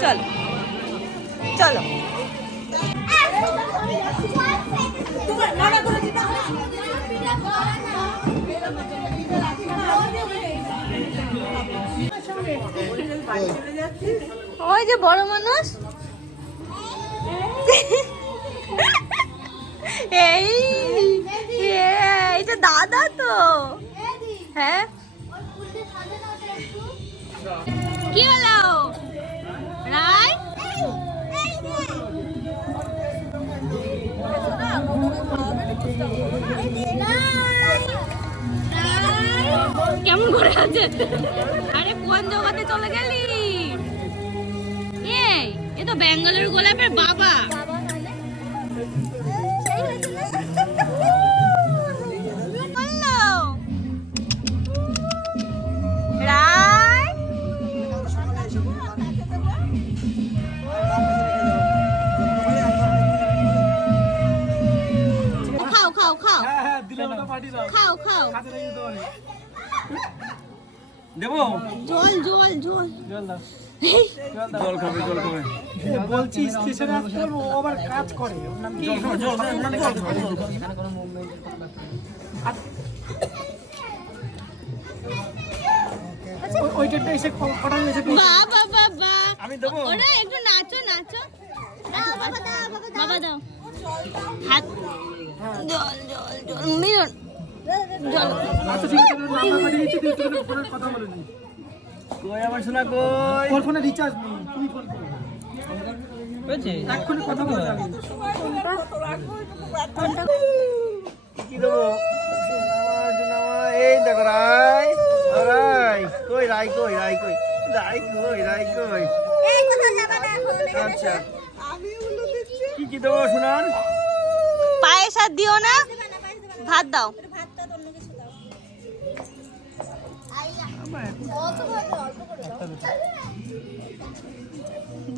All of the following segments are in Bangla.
চলো চলো ওই যে বড় মানুষ এইটা দাদা তো হ্যাঁ কি হলো রাই কেমন করে আছে আরে কোন জগতে চলে গেলি এ তো বেঙ্গলের গোলাপের বাবা খাও খাও দেবো জল জল জল জল দাও জল খাবে বলছি স্টেশনে আসতে ও আবার কাজ করে ওর নাম কি জল ওইটা এসে ফটো এসে বাবা বাবা আমি দেবো ওরে একটু নাচো নাচো বাবা দাও হাত জল জল জল মিলন জল আচ্ছা ঠিক আছে নাম্বার পাঠিয়ে দিচ্ছি তুই একটু ফোনে কথা বলে নি কই আমার শোনা কই ওর ফোনে রিচার্জ নেই তুমি ফোন করো হয়েছে এক্ষুনি কথা বলে যাবে কি দেবো শোনা এই দেখো রাই রাই কই রাই কই রাই কই রাই কই রাই কই এই কথা যাবে না আচ্ছা আমি উল্লু দিচ্ছি কি দেবো শোনার পায়েস আর দিও না ভাত দাও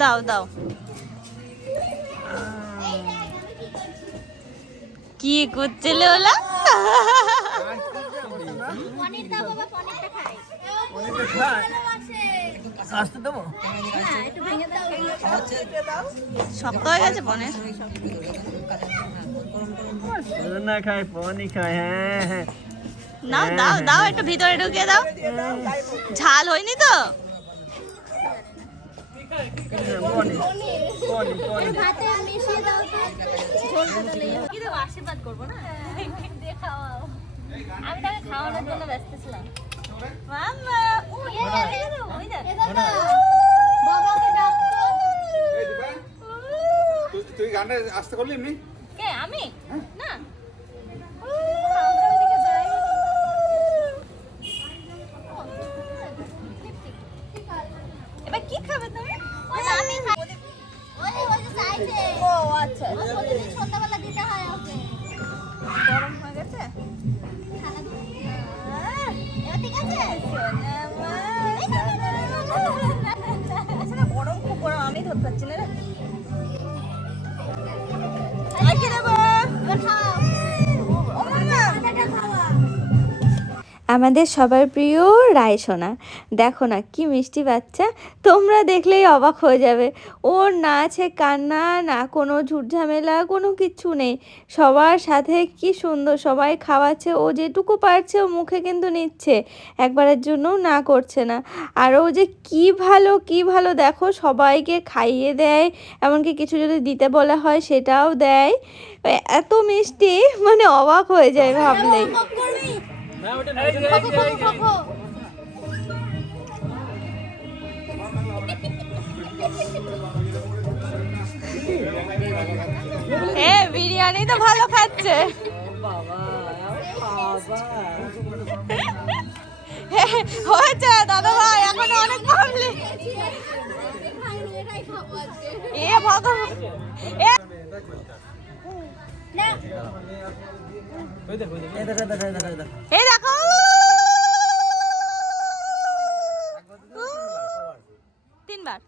দাও দাও কি করছিল ওলা পনির দাও বাবা পনিরটা খাই পনিরটা খাই আসতে দেবো হ্যাঁ একটু ভেঙে দাও শক্ত হয়ে গেছে পনির না খাই পনির খাই হ্যাঁ নাও দাও দাও একটু ভিতরে ঢুকিয়ে দাও ঝাল হয়নি তো ভাতে মিশিয়ে দাও তো ঝোল বদলে কি দেবো আশীর্বাদ করবো না দিয়ে খাওয়াও আমি তাকে খাওয়ানোর জন্য ব্যস্ত ছিলাম মাম্মা ওই দেখ বাবাকে ডাক তো তুই গানটা আসতে করলি এমনি কে আমি না এবার কি খাবে তুমি আমি খাই ওই যে সাইডে ও আচ্ছা প্রতিদিন সন্ধ্যাবেলা দিতে হয় ওকে গরম হয়ে গেছে এবার ঠিক আছে গরম খুব গরম আমি ধরতে পারছি না রে আর কি দেবো এবার খাও খাওয়া আমাদের সবার প্রিয় রায়সোনা দেখো না কি মিষ্টি বাচ্চা তোমরা দেখলেই অবাক হয়ে যাবে ওর না আছে কান্না না কোনো ঝুটঝামেলা কোনো কিচ্ছু নেই সবার সাথে কি সুন্দর সবাই খাওয়াচ্ছে ও যেটুকু পারছে ও মুখে কিন্তু নিচ্ছে একবারের জন্যও না করছে না আর ও যে কি ভালো দেখো সবাইকে খাইয়ে দেয় এমনকি কিছু যদি দিতে বলা হয় সেটাও দেয় এত মিষ্টি মানে অবাক হয়ে যায় ভাবলেই বিরিয়ানি তো ভালো খাচ্ছে হয়েছে দাদা ভাই এখন অনেক ভাবলি এ ভগবান এই দেখো তিনবার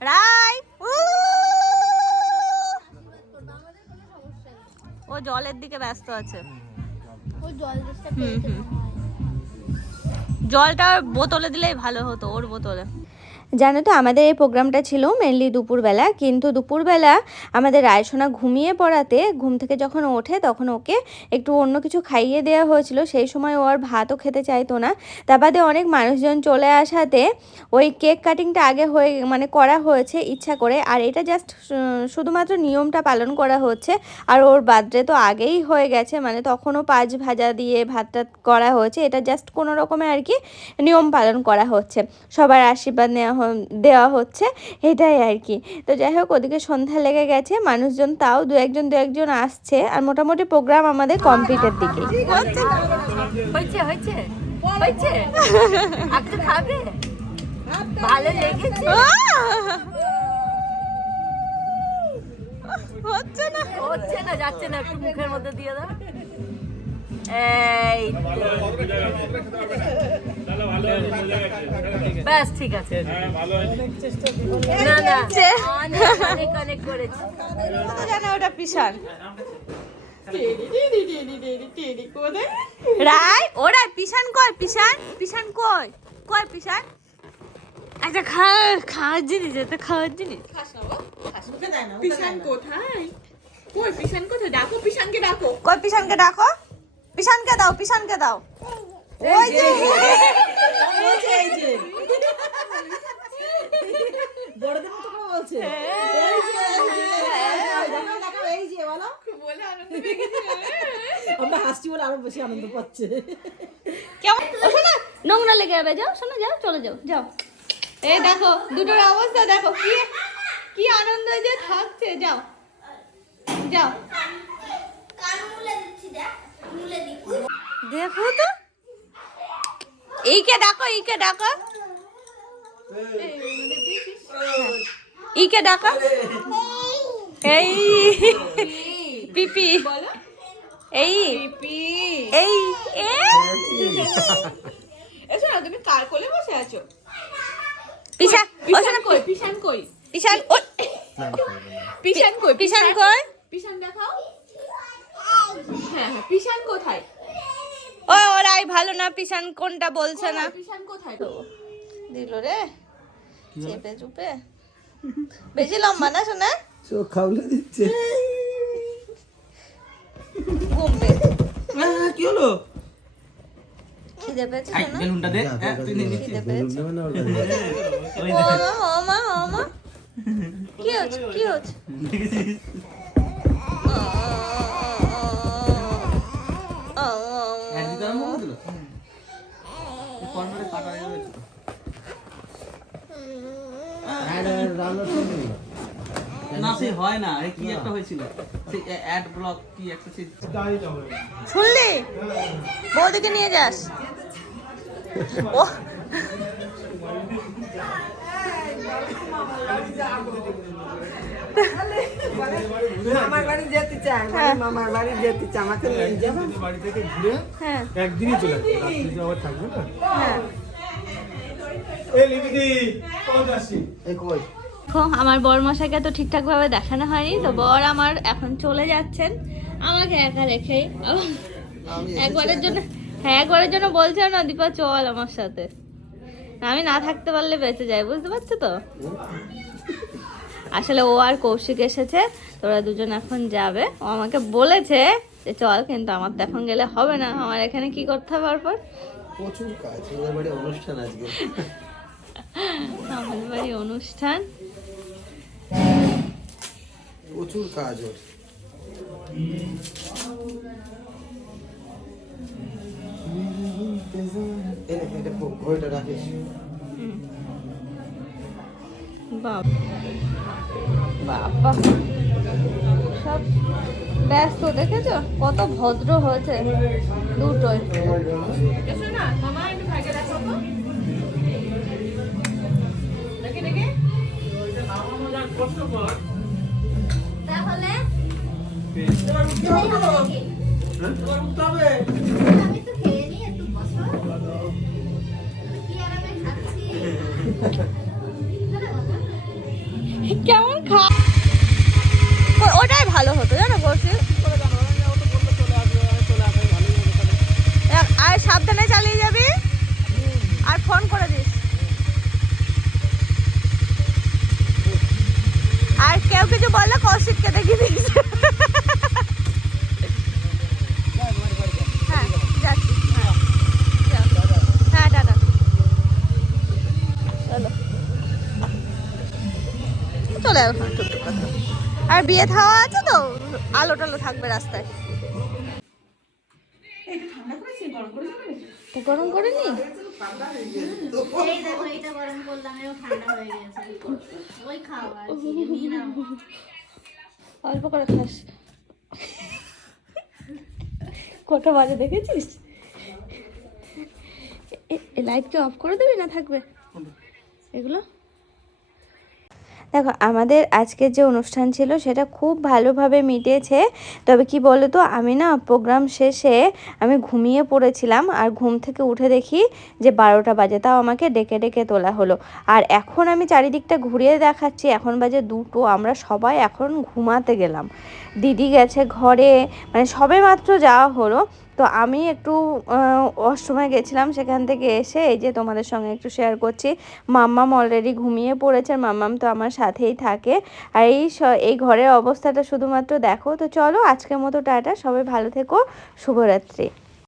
রাই ও জলের দিকে ব্যস্ত আছে ওই জল দিশটা পেয়েছে মনে হয়। জলটা বোতলে দিলেই ভালো হতো, ওর বোতলে। জানো তো আমাদের এই প্রোগ্রামটা ছিল মেনলি দুপুরবেলা, কিন্তু দুপুরবেলা আমাদের রায়সোনা ঘুমিয়ে পড়াতে ঘুম থেকে যখন ওঠে তখন ওকে একটু অন্য কিছু খাইয়ে দেওয়া হয়েছিল। সেই সময় ও আর ভাতও খেতে চাইতো না। তার বাদে অনেক মানুষজন চলে আসাতে ওই কেক কাটিংটা আগে হয়ে করা হয়েছে ইচ্ছা করে, আর এটা জাস্ট শুধুমাত্র নিয়মটা পালন করা হচ্ছে। আর ওর বার্থডে তো আগেই হয়ে গেছে, তখনও 5 ভাজা দিয়ে ভাতটা করা হয়েছে। এটা জাস্ট কোনো রকমের আর কি নিয়ম পালন করা হচ্ছে, সবার আশীর্বাদ দেওয়া হচ্ছে, এটাই আর কি। তো যাই হোক, ওদিকে সন্ধ্যা লেগে গেছে, মানুষজন তাও দু একজন আসছে, আর মোটামুটি প্রোগ্রাম আমাদের কমপ্লিটের দিকে। হয়েছে হয়েছে হয়েছে, একটু খাবে, ভালো লেগেছে। হচ্ছে না যাচ্ছে না, একটু মুখের মধ্যে দিয়ে দাও। এই ব্যাস ঠিক আছে, না না অনেক অনেক করেছি। জানো ওটা পিসার রাই, ওরা পিসান কয়, পিসান কয় পিসান। একটা খাওয়ার জিনিস, একটা খাওয়ার জিনিস। পিসান কোথায়? কই পিসান কোথায়? ডাকো পিসানকে, ডাকো। কই পিসানকে ডাকো, পিসানকে দাও। ওই যে এই যে বড়দের মতো করে বলছে, এই যে দেখো এই যে বলো, বলে আনন্দ পেয়ে গেছে। আমরা হাসছি বলে আরো বেশি আনন্দ পাচ্ছে। কেমন শোনা, নোংরা লেগে যাবে, যাও শোনা, যাও চলে যাও। এই দেখো দুটোর অবস্থা দেখো, কি আনন্দ যে থাকছে। যাও দেখো তো, এইকে ডাকো এই পিপি বলো, এই এসো না, তুমি কার কোলে বসে আছো? পিসান কই পিসান কই? পিসান দেখাও। হ্যাঁ পিসান কোথায়? ওরাই ভালো না, পিসান কোনটা বলছে না। পিসান কোথায় তো দিল রে চেপে চুপে, বেশি লম্বা না শোনা, খাওয়ালে দিচ্ছে। ঘুম পেয়েছে, কি হলো? খিদে পেয়েছে শোনা, বেলুনটা দে, তুই নিয়ে নিচ্ছিস। খিদে পেয়েছে। ও মা কি হচ্ছে? না সে হয় না, কি একটা হয়েছিল, সেই অ্যাড ব্লক কি একটা, সেই শুনলি বৌদিকে নিয়ে যাস। ও মামার বাড়ি যেতে চাই, মামার বাড়ি যেতে চাই, আমাকে নিয়ে যাবে। বাড়ি থেকে ঘুরে হ্যাঁ একদিনই চলে আসবে, রাত্রি যে আবার থাকবে না। হ্যাঁ, এই লিপিদি কখন আসছি? এই কই? আমার বর মশাইকে তো ঠিকঠাক ভাবে দেখানো হয়নি, তো বর আমার এখন চলে যাচ্ছেন আমাকে একা রেখেই। একবারের জন্য বলছে না দীপা চল আমার সাথে, আমি না থাকতে পারলে বেঁচে যাই, বুঝতে পারছো তো। আসলে ও আর কৌশিক এসেছে, তোরা দুজন এখন যাবে। ও আমাকে বলেছে যে চল, কিন্তু আমার তো এখন গেলে হবে না, আমার এখানে কি করতে হবে পর প্রচুর কাজ, ওদের বাড়ি অনুষ্ঠান আজকে। আমাদের বাড়ি অনুষ্ঠান, প্রচুর কাজ ওর। ঘড়িটা রাখিস। বাবা সব ব্যস্ত, দেখেছো কত ভদ্র হয়েছে দুটোই। এসো না মামা, একটু ভাইকে দেখো তো, দেখে তাহলে আমি তো খেয়ে নি, একটু বসো। কি আরামে খাচ্ছি। কেমন ওটাই ভালো হতো জানো, বসে বললে কৌশিককে দেখিয়ে দিয়েছে। হ্যাঁ যাচ্ছি, হ্যাঁ যাও। হ্যাঁ টাটা, চলো চলে যাবো টুকটুক করে। আর বিয়ে খাওয়া আছে তো, আলো টালো থাকবে রাস্তায়। গরম করিনি? এই দেখো এইটা গরম করলাম, এও ঠান্ডা হয়ে গেছে। ওই খাও আর কি, নিয়ে নাও। অল্প করে খাস। কটা বাজে দেখেছিস? লাইট কি অফ করে দিবি না থাকবে এগুলো? দেখো আমাদের আজকের যে অনুষ্ঠান ছিল সেটা খুব ভালোভাবে মিটেছে। তবে কি বলো তো, আমি না প্রোগ্রাম শেষে আমি ঘুমিয়ে পড়েছিলাম, আর ঘুম থেকে উঠে দেখি যে 12টা বাজে, তাও আমাকে ডেকে ডেকে তোলা হলো। আর এখন আমি চারিদিকটা ঘুরিয়ে দেখাচ্ছি, এখন বাজে 2টো, আমরা সবাই এখন ঘুমাতে গেলাম। দিদি গেছে ঘরে, মানে সবে মাত্র যাওয়া হলো। তো আমি একটু অষ্টমে গেছিলাম, সেখান থেকে এসে এই যে তোমাদের সঙ্গে একটু শেয়ার করছি। মাম্মাম অলরেডি ঘুমিয়ে পড়েছে, মাম্মাম তো আমার সাথেই থাকে। আর এই ঘরের অবস্থাটা শুধুমাত্র দেখো। তো চলো আজকের মতো টাটা, সবাই ভালো থেকো, শুভরাত্রি।